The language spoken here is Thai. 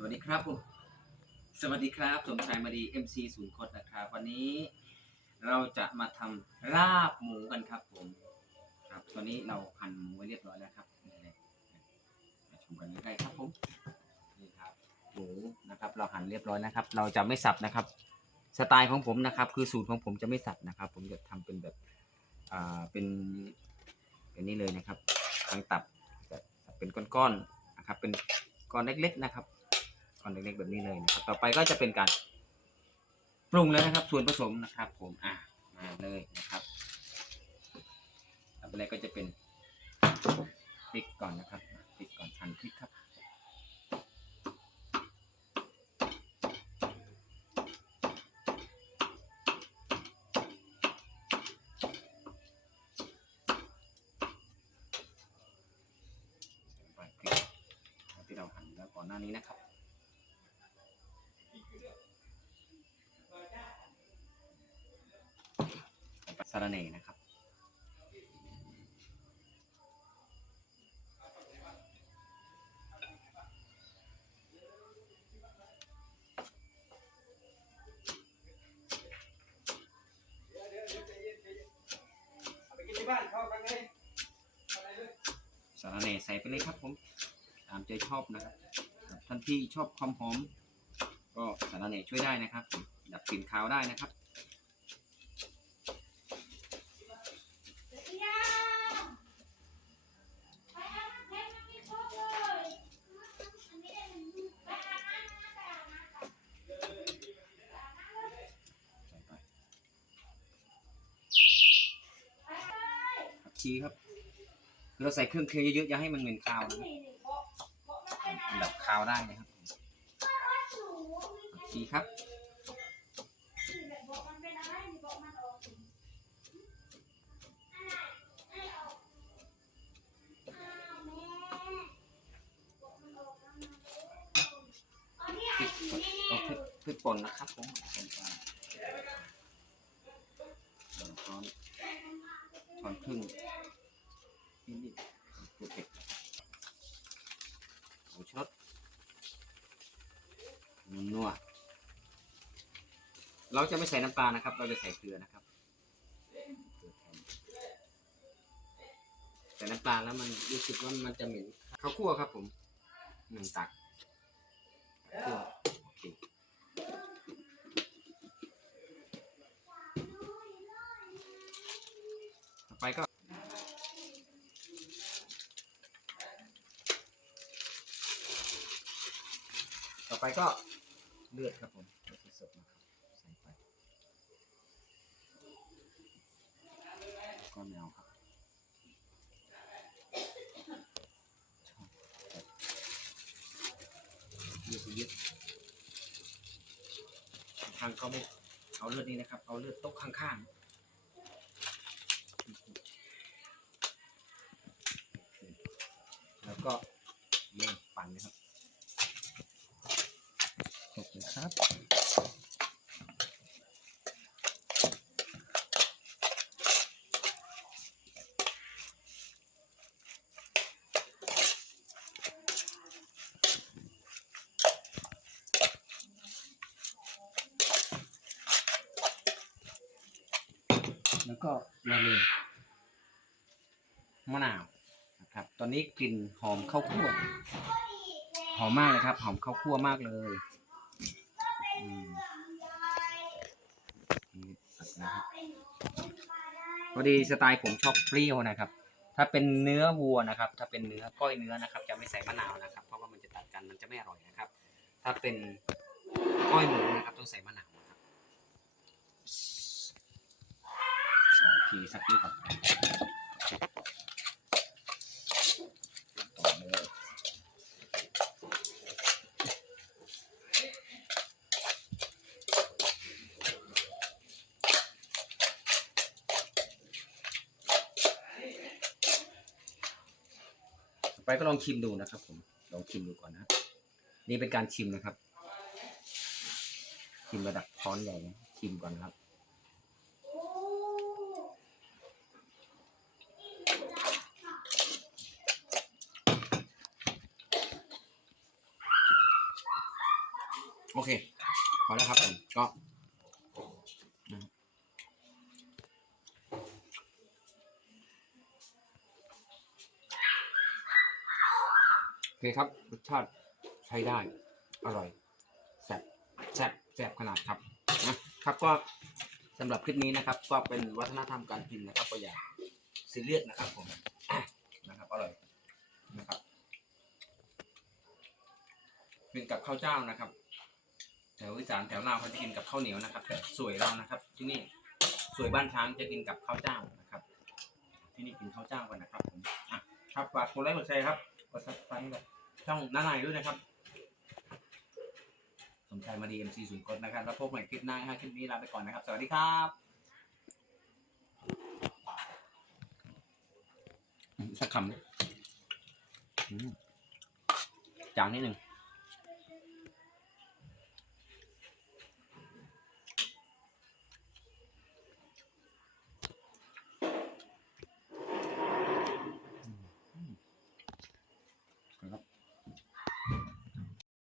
สวัสดีครับผมสวัสดีครับ สมชายมาดี MC ศูนย์คดนะครับ วันนี้เราจะมาทำลาบหมูกันครับผม ครับ ตอนนี้เราหั่นหมูไว้เรียบร้อยแล้วครับนี่เลยมาชมกันใกล้ๆครับผม นี่ครับ หมูนะครับ เราหั่นเรียบร้อยนะครับ เราจะไม่สับนะครับ สไตล์ของผมนะครับ คือสูตรของผมจะไม่สับนะครับ ผมจะทำเป็นแบบ อ่า เป็น เป็นนี่เลยนะครับ ทั้งตับแบบเป็นก้อนๆ นะครับ เป็นก้อนเล็กๆ นะครับ ก้อนเล็กๆแบบนี้เลยนะครับ ต่อไปก็จะเป็นการปรุงแล้วนะครับ ส่วนผสมนะครับ ผมอะมาเลยนะครับอันแรกก็จะเป็นพริกก่อนนะครับพริกก่อนหั่นพริกครับไปพริกที่เราหั่นแล้วก่อนหน้านี้นะครับ สาระเน่นะครับ สาระเน่ใส่ไปเลยครับผม ตามใจชอบนะครับครับท่านที่ชอบความหอม ก็สาระเน่ช่วยได้นะครับ ดับกลิ่นคาวได้นะครับใส่ไปผักชีครับคือเราใส่เครื่องเคียงเยอะๆอย่าให้มันเหม็นคาวนะครับดับคาวได้นะครับ ผักชีครับพริกเอาพริกพริกป่นนะครับผมป่นไปหนึ่งช้อนช้อนครึ่งนิดๆตัวเผ็ดหมูชดนัวๆ เราจะไม่ใส่น้ำปลานะครับ เราจะใส่เกลือนะครับแทนใส่น้ำปลาแล้วมันรู้สึกว่ามันจะเหม็นข้าวคั่วครับผมหนึ่งตักคั่วโอเคต่อไปก็ต่อไปก็เลือดครับผมสดๆนะครับ ใส่ไปแล้ว ก็แมวครับชอบแบบเยอะเยอะทางเขาไม่เอาเลือดนี้นะครับ เอาเลือดโต๊ะข้างๆแล้วก็เริ่มปั่นนะครับโอเคครับ แล้วก็อย่าลืมะนาวนะครับ ตอนนี้กลิ่นหอมข้าวคั่ว หอมมากเลยครับ หอมข้าวคั่วมากเลยอืมนี่ตัดนะครับพอดีสไตล์ผมชอบเปรี้ยวนะครับ ถ้าเป็นเนื้อวัวนะครับ ถ้าเป็นเนื้อก้อยเนื้อนะครับ จะไม่ใส่มะนาวนะครับ เพราะว่ามันจะตัดกันมันจะไม่อร่อยนะครับ ถ้าเป็นก้อยหมูนะครับต้องใส่มะนาว นะครับโอเคสักนิดก่อนไปก็ลองชิมดูนะครับผม ลองชิมดูก่อนนะ นี่เป็นการชิมนะครับ ชิมระดับช้อนใหญ่ชิมก่อนนะครับ อ โอเค พอแล้วครับผมก็นะโอเคครับรสชาติใช้ได้ อร่อยแซ่บแซ่บแซ่บขนาดครับนะครับก็สำหรับคลิปนี้นะครับ ก็เป็นวัฒนธรรมการกินนะครับก็อย่าซีเรียสนะครับผมนะครับอร่อยนะครับกินกับข้าวเจ้านะครับ แถวอีสานแถวลาวเขาจะกินกับข้าวเหนียวนะครับ แต่สวยเรานะครับ ที่นี่สวยบ้านช้างจะกินกับข้าวเจ้านะครับ ที่นี่กินข้าวเจ้ากันนะครับผมอะครับฝากกดไลค์กดแชร์ครับกดซับสไครต์กับช่องน้านายด้วยนะครับสมชายมาดีเอ็มซีศูนย์กดนะครับ แล้วพบใหม่คลิปหน้าฮะคลิปนี้ลาไปก่อนนะครับ สวัสดีครับสักคำจางนิดหนึ่ง